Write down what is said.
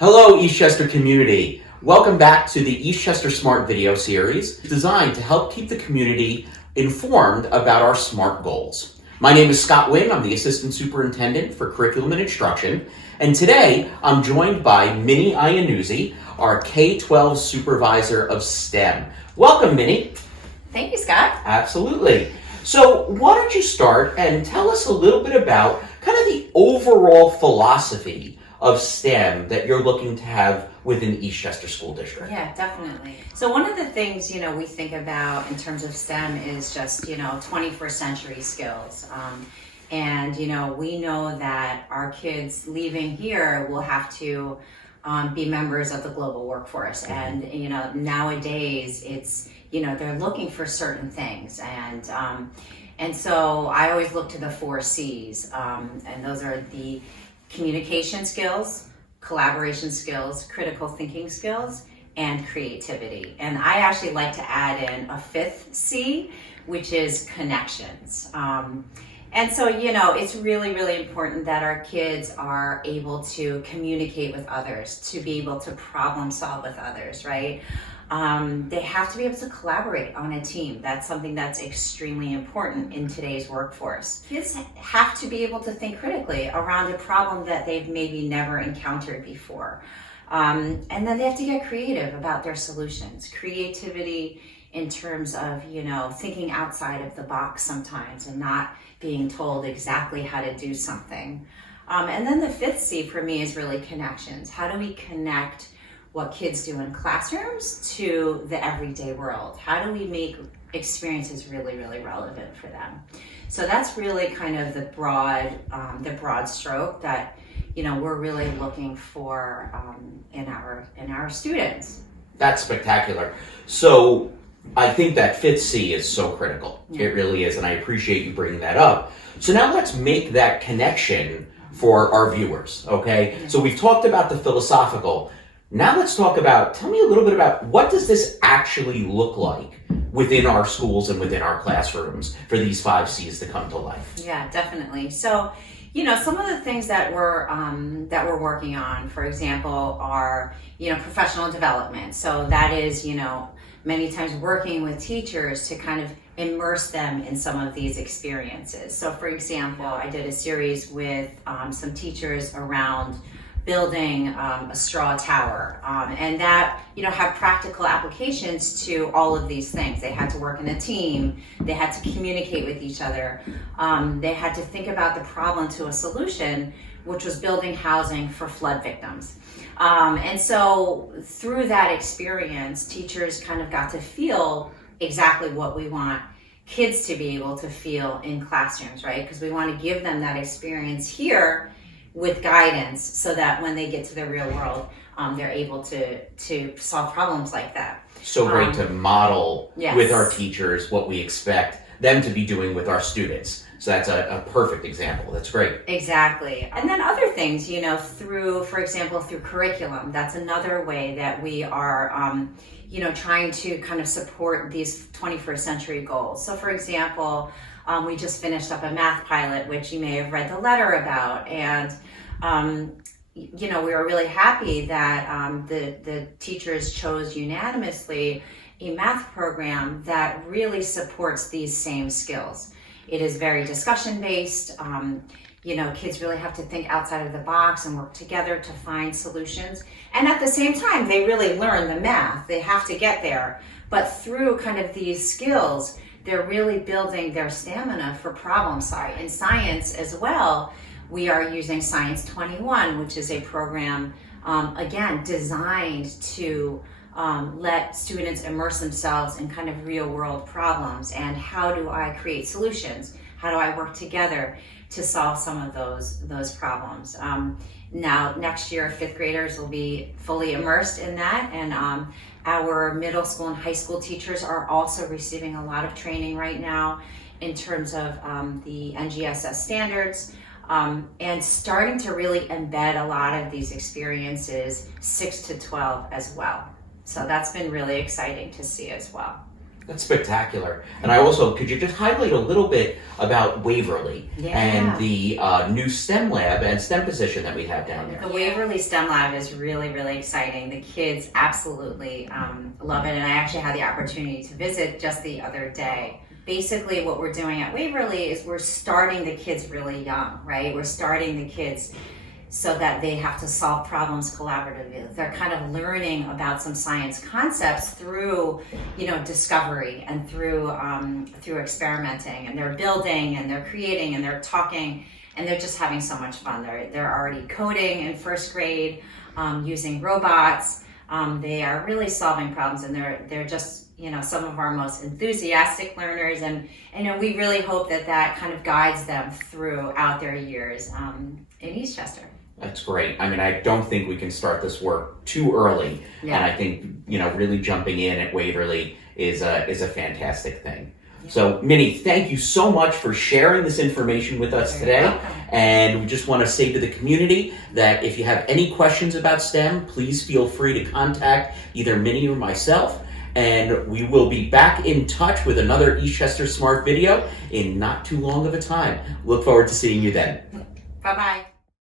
Hello, Eastchester community. Welcome back to the Eastchester SMART video series designed to help keep the community informed about our SMART goals. My name is Scott Wynne. I'm the Assistant Superintendent for Curriculum and Instruction. And today I'm joined by Minnie Iannuzzi, our K-12 Supervisor of STEM. Welcome, Minnie. Thank you, Scott. Absolutely. So why don't you start and tell us a little bit about kind of the overall philosophy of STEM that you're looking to have within Eastchester School District. Yeah, definitely. So one of the things, we think about in terms of STEM is just, 21st century skills. And we know that our kids leaving here will have to be members of the global workforce. And, nowadays it's, they're looking for certain things. And so I always look to the 4 C's. And those are the communication skills, collaboration skills, critical thinking skills, and creativity. And I actually like to add in a 5th C, which is connections. And so, it's really, really important that our kids are able to communicate with others, to be able to problem solve with others, right? They have to be able to collaborate on a team. That's something that's extremely important in today's workforce. Kids have to be able to think critically around a problem that they've maybe never encountered before. And then they have to get creative about their solutions. Creativity in terms of, thinking outside of the box sometimes and not being told exactly how to do something. And then the 5th C for me is really connections. How do we connect what kids do in classrooms to the everyday world? How do we make experiences really, really relevant for them? So that's really kind of the broad stroke that we're really looking for in our students. That's spectacular. So I think that 5th C is so critical. Yeah. It really is, and I appreciate you bringing that up. So now let's make that connection for our viewers, okay? Yeah. So we've talked about the philosophical. Now let's talk about, tell me a little bit about what does this actually look like within our schools and within our classrooms for these 5 C's to come to life? Yeah, definitely. So, some of the things that we're working on, for example, are, professional development. So that is, many times working with teachers to kind of immerse them in some of these experiences. So for example, I did a series with some teachers around building a straw tower, and that have practical applications to all of these things. They had to work in a team, they had to communicate with each other, they had to think about the problem to a solution, which was building housing for flood victims. And so through that experience, teachers kind of got to feel exactly what we want kids to be able to feel in classrooms, right? Because we want to give them that experience here with guidance so that when they get to the real world, they're able to solve problems like that. So great to model yes. with our teachers what we expect them to be doing with our students. So that's a perfect example. That's great. Exactly. And then other things, for example, through curriculum, that's another way that we are, trying to kind of support these 21st century goals. So for example, we just finished up a math pilot, which you may have read the letter about. And, we were really happy that the teachers chose unanimously a math program that really supports these same skills. It is very discussion-based. Kids really have to think outside of the box and work together to find solutions. And at the same time, they really learn the math. They have to get there. But through kind of these skills, they're really building their stamina for problem solving. In science as well, we are using Science 21, which is a program, again, designed to let students immerse themselves in kind of real world problems and how do I create solutions? How do I work together to solve some of those problems? Now, next year, 5th graders will be fully immersed in that, and our middle school and high school teachers are also receiving a lot of training right now in terms of the NGSS standards, and starting to really embed a lot of these experiences 6 to 12 as well. So that's been really exciting to see as well. That's spectacular. And I also, could you just highlight a little bit about Waverly and the new STEM lab and STEM position that we have down there? The Waverly STEM Lab is really, really exciting. The kids absolutely love it, and I actually had the opportunity to visit just the other day. Basically, what we're doing at Waverly is we're starting the kids really young, right? We're starting the kids so that they have to solve problems collaboratively. They're kind of learning about some science concepts through, discovery and through experimenting, and they're building and they're creating and they're talking, and they're just having so much fun. They're already coding in first grade, using robots. They are really solving problems, and they're just some of our most enthusiastic learners, and we really hope that kind of guides them throughout their years in Eastchester. That's great. I mean, I don't think we can start this work too early, and I think really jumping in at Waverly is a fantastic thing. Yeah. So, Minnie, thank you so much for sharing this information with us today. And we just want to say to the community that if you have any questions about STEM, please feel free to contact either Minnie or myself. And we will be back in touch with another Eastchester SMART video in not too long of a time. Look forward to seeing you then. Bye-bye.